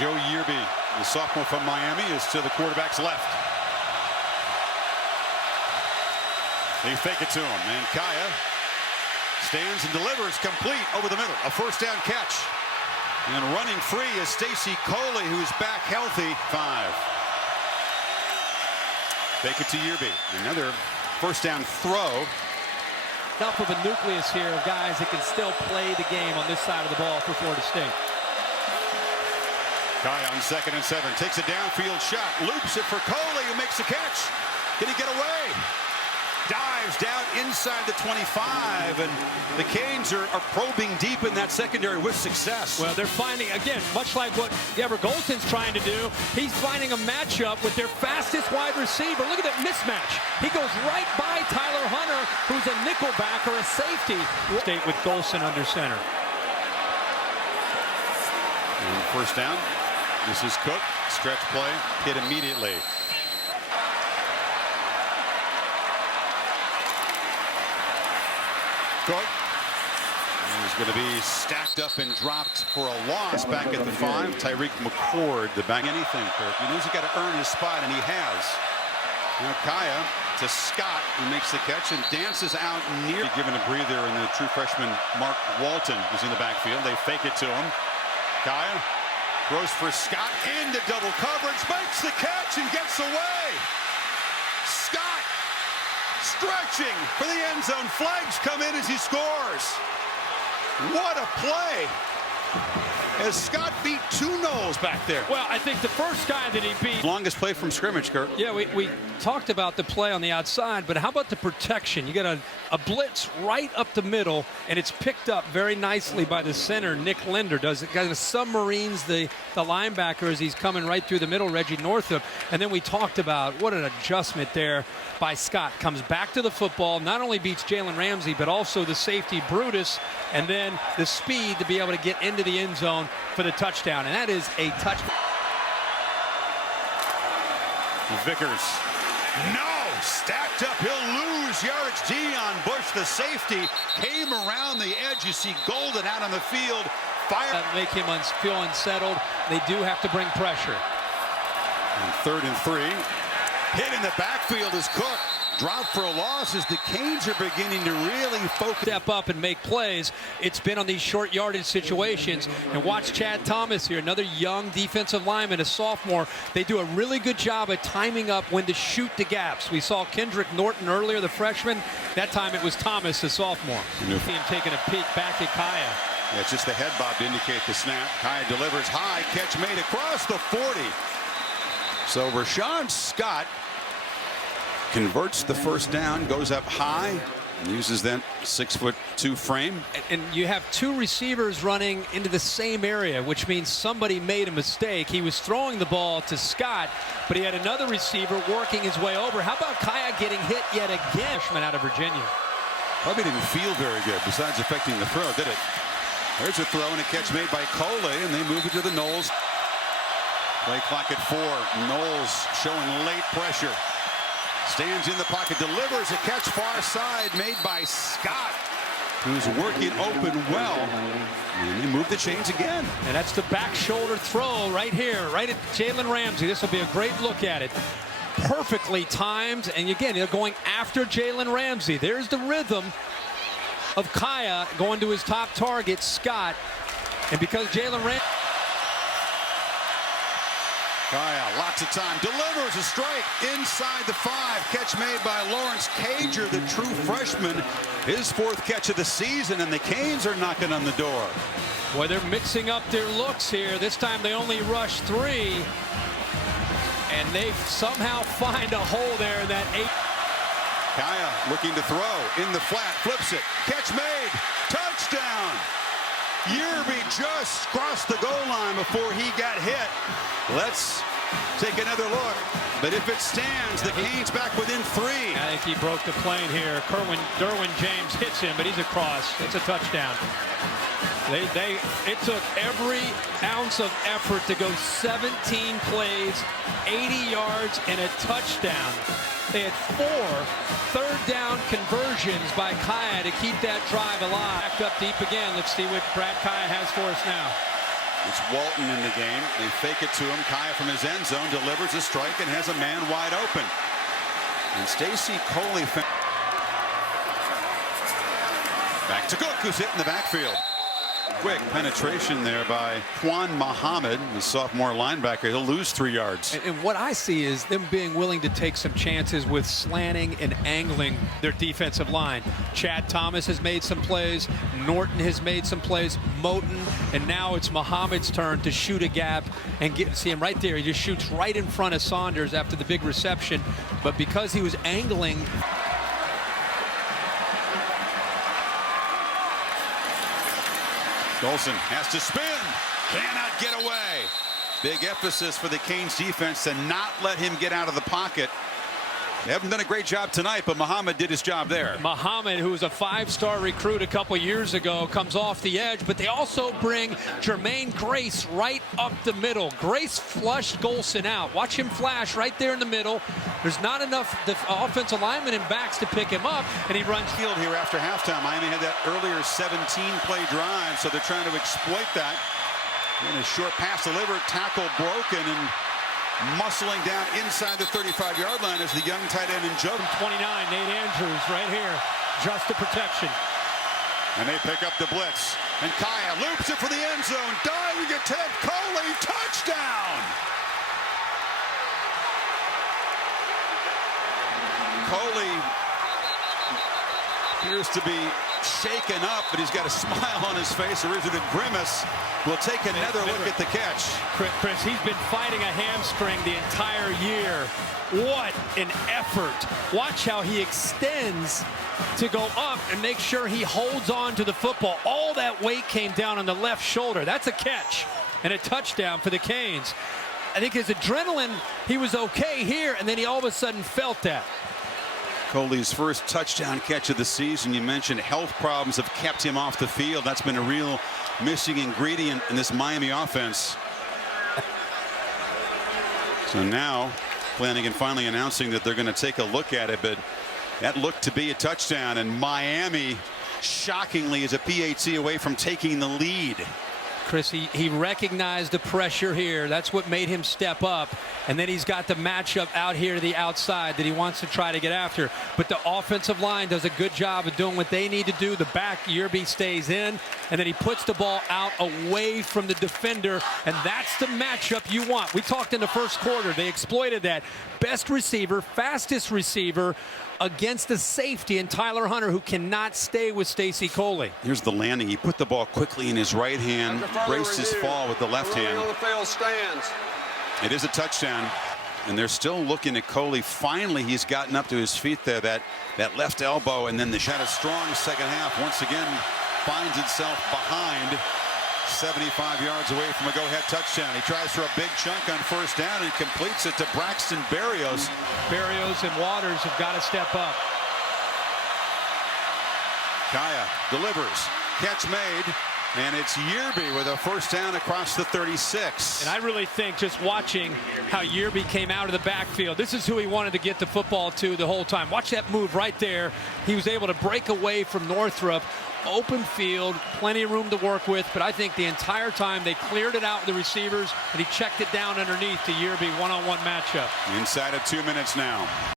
Joe Yearby, the sophomore from Miami, is to the quarterback's left. They fake it to him, and Kaya stands and delivers complete over the middle. A first down catch. And running free is Stacy Coley, who's back healthy. 5. Fake it to Yearby. Another first down throw. Enough of a nucleus here of guys that can still play the game on this side of the ball for Florida State. Kaya on 2nd and 7 takes a downfield shot, loops it for Coley, who makes the catch. Can he get away? Dives down inside the 25, and the Canes are probing deep in that secondary with success. Well, they're finding, again, much like what Dever Golson's trying to do, he's finding a matchup with their fastest wide receiver. Look at that mismatch. He goes right by Tyler Hunter, who's a nickelback or a safety. State with Golson under center. And first down. This is Cook. Stretch play. Hit immediately. Cook is going to be stacked up and dropped for a loss back at the 5. Tyreek McCord, the back. Anything, Kirk. He knows he's got to earn his spot, and he has. Now Kaya to Scott, who makes the catch and dances out near. Given a breather, and the true freshman Mark Walton is in the backfield. They fake it to him. Kaya throws for Scott into double coverage, makes the catch and gets away. Scott stretching for the end zone. Flags come in as he scores. What a play. As Scott beat 2 Noles back there. Well, I think the first guy that he beat. Longest play from scrimmage, Kurt. Yeah, we talked about the play on the outside, but how about the protection? You got a blitz right up the middle, and it's picked up very nicely by the center. Nick Linder does it. Kind of submarines the linebacker as he's coming right through the middle, Reggie Northup. And then we talked about what an adjustment there by Scott. Comes back to the football, not only beats Jalen Ramsey, but also the safety Brutus, and then the speed to be able to get into the end zone for the touchdown. And that is a touchdown. Vickers. No! Stacked up. He'll lose yardage. Dion Bush, the safety, came around the edge. You see Golden out on the field. Fire. Make him feel unsettled. They do have to bring pressure. And 3rd and 3. Hit in the backfield is Cook. Drop for a loss as the Canes are beginning to really focus. Step up and make plays. It's been on these short yardage situations. And watch Chad Thomas here, another young defensive lineman, a sophomore. They do a really good job at timing up when to shoot the gaps. We saw Kendrick Norton earlier, the freshman. That time it was Thomas, the sophomore. See him taking a peek back at Kaya. Yeah, it's just the head bob to indicate the snap. Kaya delivers high, catch made across the 40. So Rashawn Scott converts the first down, goes up high, and uses that 6'2" frame. And you have 2 receivers running into the same area, which means somebody made a mistake. He was throwing the ball to Scott, but he had another receiver working his way over. How about Kaya getting hit yet again? Freshman out of Virginia. Probably didn't feel very good, besides affecting the throw, did it? There's a throw and a catch made by Coley, and they move it to the Noles. Play clock at 4. Noles showing late pressure. Stands in the pocket, delivers a catch far side made by Scott, who's working open well. And they move the chains again. And that's the back shoulder throw right here, right at Jalen Ramsey. This will be a great look at it. Perfectly timed. And again, they're going after Jalen Ramsey. There's the rhythm of Kaya going to his top target, Scott. And because Jalen Ramsey. Kaya, lots of time, delivers a strike inside the 5. Catch made by Lawrence Cager, the true freshman. His 4th catch of the season, and the Canes are knocking on the door. Boy, they're mixing up their looks here. This time they only rush 3. And they somehow find a hole there in that 8. Kaya looking to throw in the flat, flips it. Catch made. Touchdown. Yearby just crossed the goal line before he got hit. Let's take another look. But if it stands, the Canes back within 3. I think he broke the plane here. Derwin James hits him, but he's across. It's a touchdown. It took every ounce of effort to go 17 plays, 80 yards, and a touchdown. They had 4 third-down conversions by Kaya to keep that drive alive. Backed up deep again. Let's see what Brad Kaya has for us now. It's Walton in the game. They fake it to him. Kaya from his end zone delivers a strike and has a man wide open. And Stacy Coley back to Cook, who's hit in the backfield. Quick penetration there by Juan Muhammad, the sophomore linebacker. He'll lose 3 yards. And what I see is them being willing to take some chances with slanting and angling their defensive line. Chad Thomas has made some plays. Norton has made some plays. Moten. And now it's Muhammad's turn to shoot a gap and see him right there. He just shoots right in front of Saunders after the big reception. But because he was angling. Golson has to spin, cannot get away. Big emphasis for the Canes defense to not let him get out of the pocket. They haven't done a great job tonight, but Muhammad did his job there. Muhammad, who was a 5-star recruit a couple years ago, comes off the edge, but they also bring Jermaine Grace right up the middle. Grace flushed Golson out. Watch him flash right there in the middle. There's not enough offensive linemen and backs to pick him up, and he runs field here after halftime. Miami had that earlier 17-play drive, so they're trying to exploit that. And a short pass delivered, tackle broken, and muscling down inside the 35-yard line is the young tight end in Joe. 29, Nate Andrews right here, just the protection. And they pick up the blitz. And Kaya loops it for the end zone. Diving attempt, Coley, touchdown! Coley appears to be shaken up, but he's got a smile on his face, or is it a grimace? We'll take another look at the catch. Chris, he's been fighting a hamstring the entire year. What an effort. Watch how he extends to go up and make sure he holds on to the football. All that weight came down on the left shoulder. That's a catch and a touchdown for the Canes. I think his adrenaline, he was okay here, and then he all of a sudden felt that. Coley's first touchdown catch of the season. You mentioned health problems have kept him off the field. That's been a real missing ingredient in this Miami offense. So now Flanagan finally announcing that they're going to take a look at it, but that looked to be a touchdown, and Miami shockingly is a PAT away from taking the lead. Chris, he recognized the pressure here. That's what made him step up. And then he's got the matchup out here to the outside that he wants to try to get after. But the offensive line does a good job of doing what they need to do. The back, Yerby stays in, and then he puts the ball out away from the defender. And that's the matchup you want. We talked in the first quarter. They exploited that. Best receiver, fastest receiver against a safety in Tyler Hunter, who cannot stay with Stacy Coley. Here's the landing. He put the ball quickly in his right hand, braced his fall with the left hand. On the field stands. It is a touchdown, and they're still looking at Coley. Finally, he's gotten up to his feet there, that left elbow, and then the shot. A strong second half once again finds itself behind, 75 yards away from a go-ahead touchdown. He tries for a big chunk on first down and completes it to Braxton Berrios. Berrios and Waters have got to step up. Kaya delivers, catch made, and it's Yerby with a first down across the 36. And I really think, just watching how Yerby came out of the backfield, this is who he wanted to get the football to the whole time. Watch that move right there. He was able to break away from Northrup. Open field, plenty of room to work with, but I think the entire time they cleared it out with the receivers, and he checked it down underneath to Yerby one-on-one matchup. Inside of 2 minutes now.